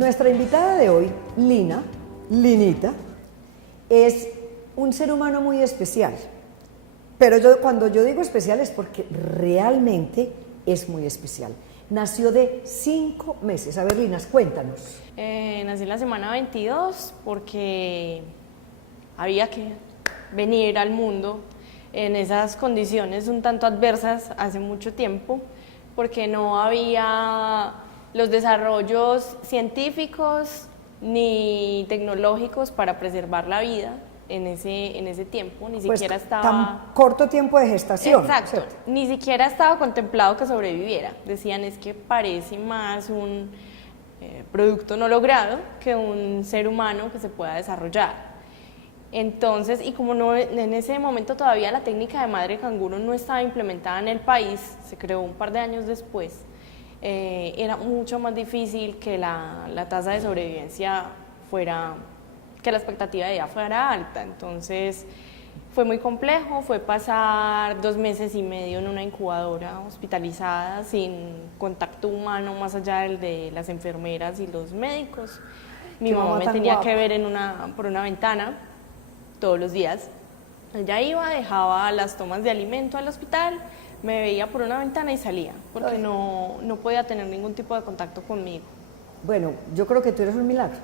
Nuestra invitada de hoy, Linita, es un ser humano muy especial. Pero cuando yo digo especial es porque realmente es muy especial. Nació de 5 meses. A ver, Linas, cuéntanos. Nací en la semana 22 porque había que venir al mundo en esas condiciones un tanto adversas hace mucho tiempo, porque no había los desarrollos científicos ni tecnológicos para preservar la vida en ese tiempo, ni Pues siquiera estaba... tan corto tiempo de gestación. Exacto, ¿cierto? ni siquiera estaba contemplado que sobreviviera. Decían, es que parece más un producto no logrado que un ser humano que se pueda desarrollar. Entonces, y como no, en ese momento todavía la técnica de madre canguro no estaba implementada en el país, se creó un par de años después, era mucho más difícil que la tasa de sobrevivencia fuera, que la expectativa de vida fuera alta. Entonces fue muy complejo, fue pasar 2 meses y medio en una incubadora hospitalizada sin contacto humano más allá del de las enfermeras y los médicos. Mi mamá me tenía que ver por una ventana todos los días. Ella iba, dejaba las tomas de alimento al hospital, me veía por una ventana y salía, porque no podía tener ningún tipo de contacto conmigo. Bueno, yo creo que tú eres un milagro.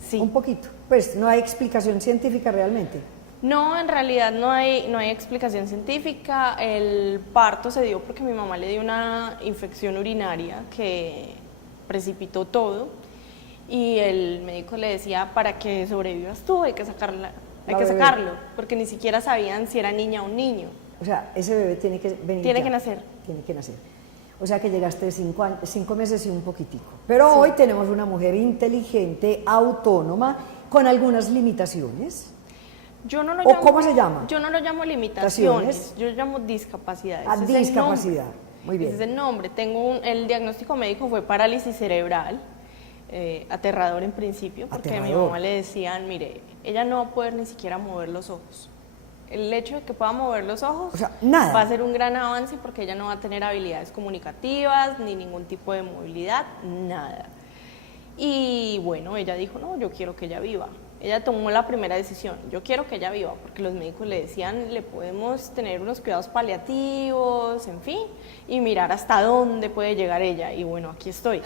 Sí. Un poquito. Pues no hay explicación científica realmente. No, en realidad no hay explicación científica. El parto se dio porque mi mamá le dio una infección urinaria que precipitó todo, y el médico le decía, para que sobrevivas tú hay que sacarlo, porque ni siquiera sabían si era niña o un niño. O sea, ese bebé tiene que venir. Tiene que nacer. Tiene que nacer. O sea que llegaste de 5 meses y un poquitico. Pero Sí. hoy tenemos una mujer inteligente, autónoma, con algunas limitaciones. Yo no lo ¿O llamo, cómo se llama? Yo no lo llamo limitaciones, yo lo llamo discapacidades. Ah, Ese es el discapacidad. nombre. Muy bien. Ese es el nombre. El diagnóstico médico fue parálisis cerebral, aterrador en principio, porque a mi mamá le decían, mire, ella no va a poder ni siquiera mover los ojos. El hecho de que pueda mover los ojos, o sea, nada, va a ser un gran avance, porque ella no va a tener habilidades comunicativas, ni ningún tipo de movilidad, nada. Y bueno, ella dijo, no, yo quiero que ella viva. Ella tomó la primera decisión, yo quiero que ella viva, porque los médicos le decían, le podemos tener unos cuidados paliativos, en fin, y mirar hasta dónde puede llegar ella. Y bueno, aquí estoy.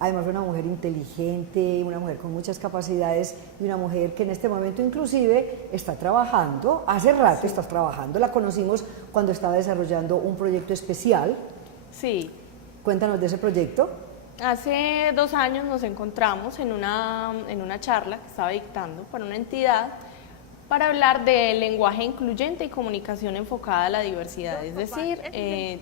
Además, una mujer inteligente, una mujer con muchas capacidades y una mujer que en este momento inclusive está trabajando, hace rato Sí. estás trabajando, la conocimos cuando estaba desarrollando un proyecto especial. Sí. Cuéntanos de ese proyecto. Hace 2 años nos encontramos en una charla que estaba dictando para una entidad para hablar de lenguaje incluyente y comunicación enfocada a la diversidad, es decir,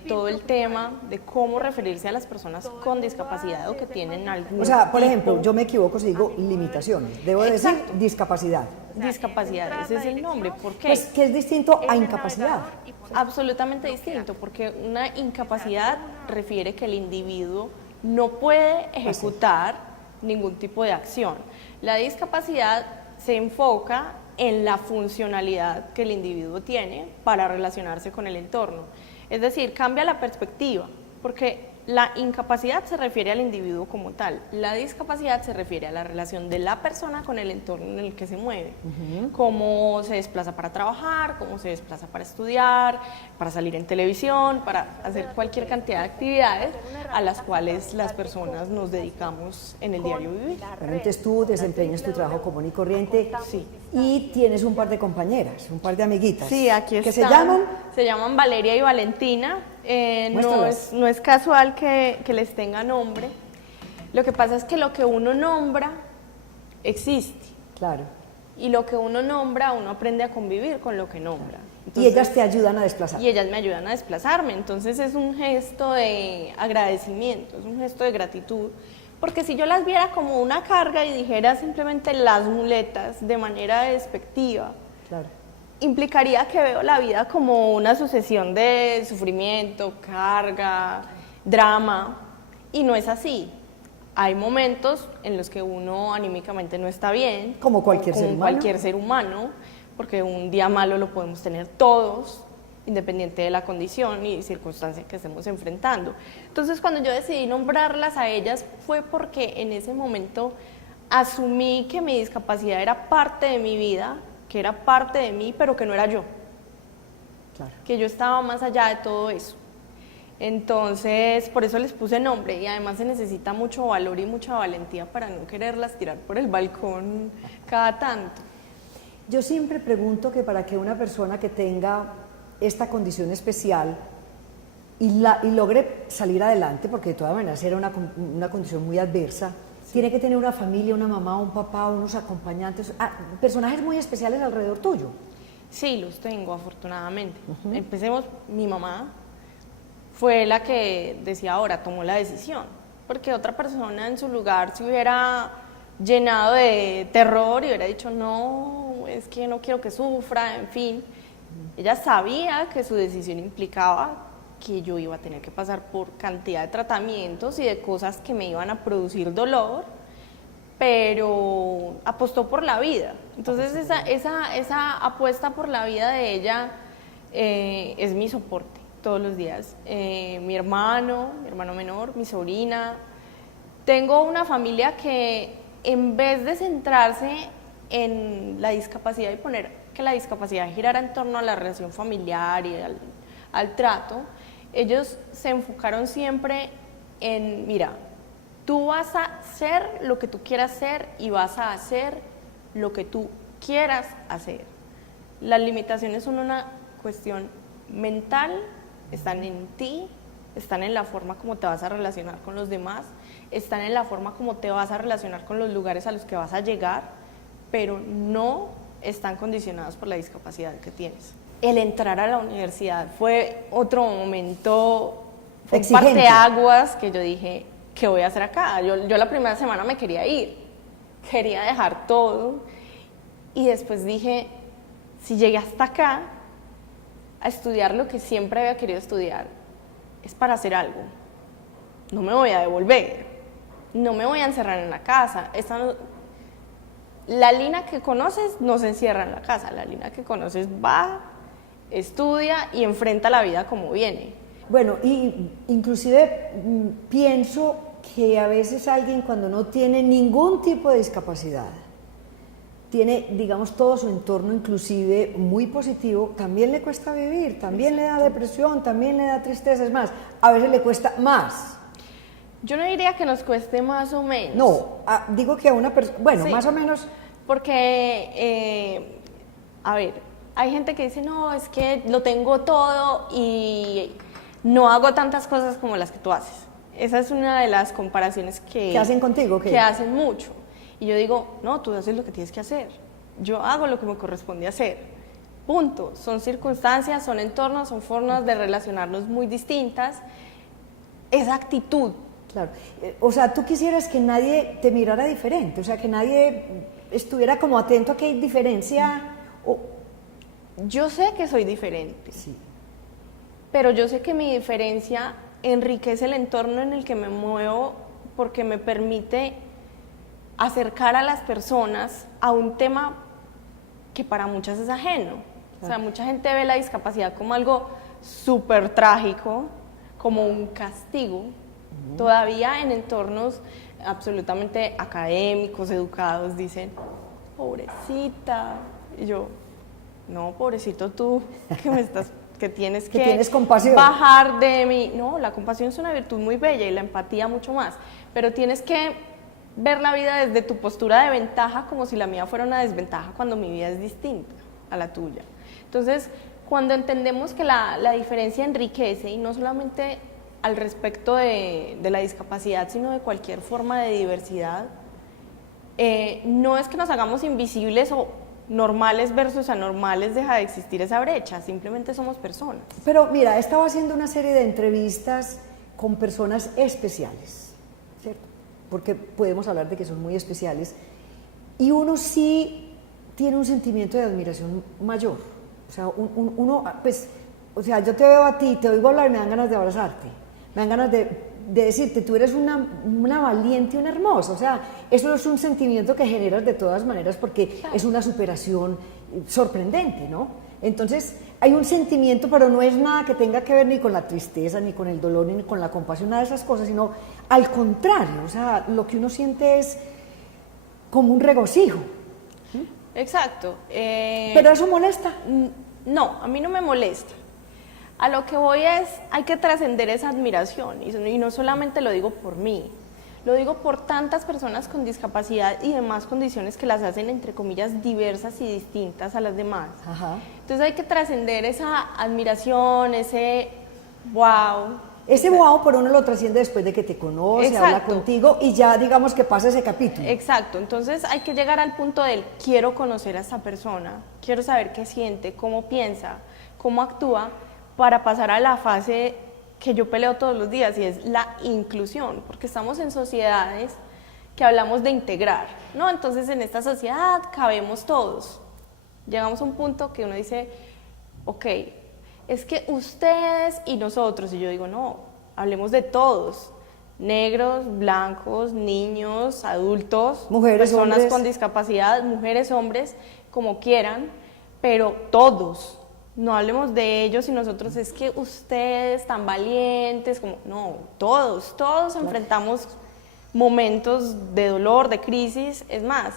todo el tema de cómo referirse a las personas con discapacidad o que tienen algún O sea, por tipo- ejemplo, yo me equivoco si digo limitaciones, debo decir Exacto. discapacidad, discapacidad, ese es el nombre. ¿Por qué? pues, que es distinto a incapacidad. Absolutamente distinto, porque una incapacidad refiere que el individuo no puede ejecutar ningún tipo de acción. La discapacidad se enfoca en la funcionalidad que el individuo tiene para relacionarse con el entorno. Es decir, cambia la perspectiva, porque la incapacidad se refiere al individuo como tal, la discapacidad se refiere a la relación de la persona con el entorno en el que se mueve, cómo se desplaza para trabajar, cómo se desplaza para estudiar, para salir en televisión, para hacer cualquier cantidad de actividades a las cuales las personas nos dedicamos en el diario vivir. Bueno, entonces tú desempeñas tu trabajo común y corriente Sí. y tienes un par de compañeras, un par de amiguitas. Sí, aquí que están. se llaman. Se llaman Valeria y Valentina. No Muéstralas. es casual que les tenga nombre. Lo que pasa es que lo que uno nombra existe. Claro. Y lo que uno nombra, uno aprende a convivir con lo que nombra. Y Entonces, ellas te ayudan a desplazar. y ellas me ayudan a desplazarme. Entonces es un gesto de agradecimiento, es un gesto de gratitud. Porque si yo las viera como una carga y dijera simplemente las muletas de manera despectiva, Claro. implicaría que veo la vida como una sucesión de sufrimiento, carga, drama, y no es así. Hay momentos en los que uno anímicamente no está bien, Como cualquier ser como humano. cualquier ser humano, porque un día malo lo podemos tener todos, independiente de la condición y circunstancia que estemos enfrentando. Entonces, cuando yo decidí nombrarlas a ellas fue porque en ese momento asumí que mi discapacidad era parte de mi vida, que era parte de mí, pero que no era yo. Claro. Que yo estaba más allá de todo eso. Entonces, por eso les puse nombre y además se necesita mucho valor y mucha valentía para no quererlas tirar por el balcón cada tanto. Yo siempre pregunto que para que una persona que tenga esta condición especial y logre salir adelante, porque de todas maneras era una condición muy adversa, tiene que tener una familia, una mamá, un papá, unos acompañantes, personajes muy especiales alrededor tuyo. Sí, los tengo, afortunadamente. Empecemos, mi mamá fue la que decía ahora, tomó la decisión, porque otra persona en su lugar se hubiera llenado de terror y hubiera dicho, no, es que no quiero que sufra, en fin. Ella sabía que su decisión implicaba que yo iba a tener que pasar por cantidad de tratamientos y de cosas que me iban a producir dolor, pero apostó por la vida. Entonces esa apuesta por la vida de ella es mi soporte todos los días. Mi hermano menor, mi sobrina. Tengo una familia que en vez de centrarse en la discapacidad y poner que la discapacidad girara en torno a la relación familiar y al trato, ellos se enfocaron siempre en, mira, tú vas a hacer lo que tú quieras hacer y vas a hacer lo que tú quieras hacer. Las limitaciones son una cuestión mental, están en ti, están en la forma como te vas a relacionar con los demás, están en la forma como te vas a relacionar con los lugares a los que vas a llegar, pero no están condicionados por la discapacidad que tienes. El entrar a la universidad fue otro momento, fue un parteaguas que yo dije, ¿qué voy a hacer acá? Yo la primera semana me quería ir, quería dejar todo y después dije, si llegué hasta acá a estudiar lo que siempre había querido estudiar, es para hacer algo. No me voy a devolver, no me voy a encerrar en la casa. La Lina que conoces no se encierra en la casa, la Lina que conoces va, estudia y enfrenta la vida como viene. Bueno, y inclusive pienso que a veces alguien cuando no tiene ningún tipo de discapacidad, tiene, digamos, todo su entorno inclusive muy positivo, también le cuesta vivir, también le da depresión, también le da tristeza, es más, a veces le cuesta más. Yo no diría que nos cueste más o menos. No, digo que a una persona, bueno, sí, más o menos. Porque, a ver, hay gente que dice, no, es que lo tengo todo y no hago tantas cosas como las que tú haces. Esa es una de las comparaciones que hacen contigo, ¿qué? Que hacen mucho. Y yo digo, no, tú haces lo que tienes que hacer. Yo hago lo que me corresponde hacer. Punto. Son circunstancias, son entornos, son formas de relacionarnos muy distintas. Esa actitud. Claro. O sea, tú quisieras que nadie te mirara diferente, o sea, que nadie estuviera como atento a que hay diferencia. Yo sé que soy diferente. Sí. Pero yo sé que mi diferencia enriquece el entorno en el que me muevo porque me permite acercar a las personas a un tema que para muchas es ajeno. Claro. O sea, mucha gente ve la discapacidad como algo súper trágico, como un castigo. Todavía en entornos absolutamente académicos, educados, dicen, pobrecita. Y yo, no, pobrecito tú, que tienes que tienes compasión. Bajar de mí. No, la compasión es una virtud muy bella y la empatía mucho más, pero tienes que ver la vida desde tu postura de ventaja como si la mía fuera una desventaja cuando mi vida es distinta a la tuya. Entonces, cuando entendemos que la diferencia enriquece y no solamente al respecto de la discapacidad, sino de cualquier forma de diversidad, no es que nos hagamos invisibles o normales versus anormales, deja de existir esa brecha, simplemente somos personas. Pero mira, he estado haciendo una serie de entrevistas con personas especiales, ¿cierto? Porque podemos hablar de que son muy especiales, y uno sí tiene un sentimiento de admiración mayor. O sea, uno, pues, o sea, yo te veo a ti, te oigo hablar y me dan ganas de abrazarte, me dan ganas de decirte, tú eres una valiente y una hermosa. O sea, eso es un sentimiento que generas de todas maneras porque claro, es una superación sorprendente, ¿no? Entonces, hay un sentimiento, pero no es nada que tenga que ver ni con la tristeza, ni con el dolor, ni con la compasión, nada de esas cosas, sino al contrario, o sea, lo que uno siente es como un regocijo. Exacto. ¿Pero eso molesta? No, a mí no me molesta. A lo que voy es, hay que trascender esa admiración, y no solamente lo digo por mí, lo digo por tantas personas con discapacidad y demás condiciones que las hacen, entre comillas, diversas y distintas a las demás. Ajá. Entonces hay que trascender esa admiración, ese wow. Ese wow por uno lo trasciende después de que te conoce, Exacto. habla contigo y ya digamos que pasa ese capítulo. Exacto, entonces hay que llegar al punto del quiero conocer a esta persona, quiero saber qué siente, cómo piensa, cómo actúa, para pasar a la fase que yo peleo todos los días, y es la inclusión, porque estamos en sociedades que hablamos de integrar, ¿no? Entonces en esta sociedad cabemos todos. Llegamos a un punto que uno dice, ok, es que ustedes y nosotros, y yo digo, no, hablemos de todos, negros, blancos, niños, adultos, mujeres, personas hombres, con discapacidad, mujeres, hombres, como quieran, pero todos. No hablemos de ellos y nosotros, es que ustedes tan valientes, como no, todos enfrentamos momentos de dolor, de crisis. Es más,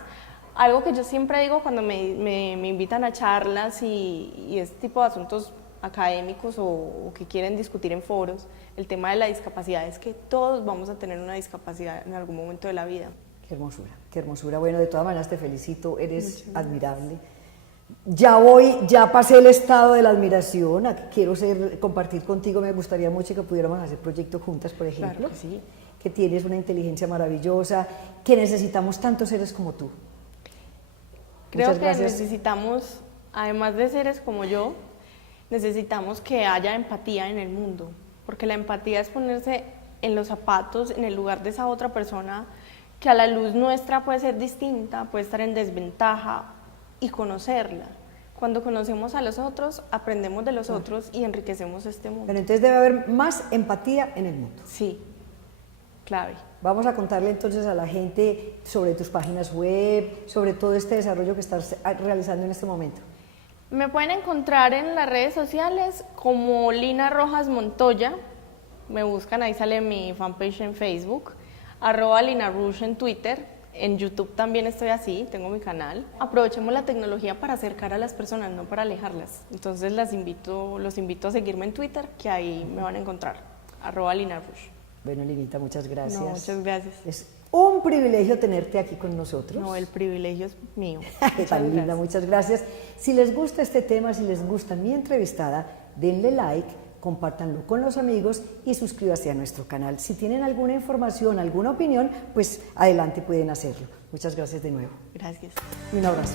algo que yo siempre digo cuando me invitan a charlas y este tipo de asuntos académicos o que quieren discutir en foros, el tema de la discapacidad es que todos vamos a tener una discapacidad en algún momento de la vida. Qué hermosura, qué hermosura. Bueno, de todas maneras te felicito, eres admirable. Ya pasé el estado de la admiración, quiero compartir contigo, me gustaría mucho que pudiéramos hacer proyectos juntas, por ejemplo. Claro que sí. Que tienes una inteligencia maravillosa, que necesitamos tantos seres como tú. Creo Muchas que gracias. necesitamos, además de seres como yo, necesitamos que haya empatía en el mundo, porque la empatía es ponerse en los zapatos, en el lugar de esa otra persona que a la luz nuestra puede ser distinta, puede estar en desventaja, y conocerla. Cuando conocemos a los otros, aprendemos de los otros y enriquecemos este mundo. Pero entonces debe haber más empatía en el mundo. Sí, clave. Vamos a contarle entonces a la gente sobre tus páginas web, sobre todo este desarrollo que estás realizando en este momento. Me pueden encontrar en las redes sociales como Lina Rojas Montoya, me buscan, ahí sale mi fanpage en Facebook, @LinaRush en Twitter. En YouTube también estoy así, tengo mi canal. Aprovechemos la tecnología para acercar a las personas, no para alejarlas. Entonces los invito a seguirme en Twitter, que ahí me van a encontrar, @LinaRush. Bueno, Linita, muchas gracias. No, muchas gracias. Es un privilegio tenerte aquí con nosotros. No, el privilegio es mío. Tan linda, muchas gracias. Si les gusta este tema, si les gusta mi entrevistada, denle like, compártanlo con los amigos y suscríbanse a nuestro canal. Si tienen alguna información, alguna opinión, pues adelante pueden hacerlo. Muchas gracias de nuevo. Gracias. Y un abrazo.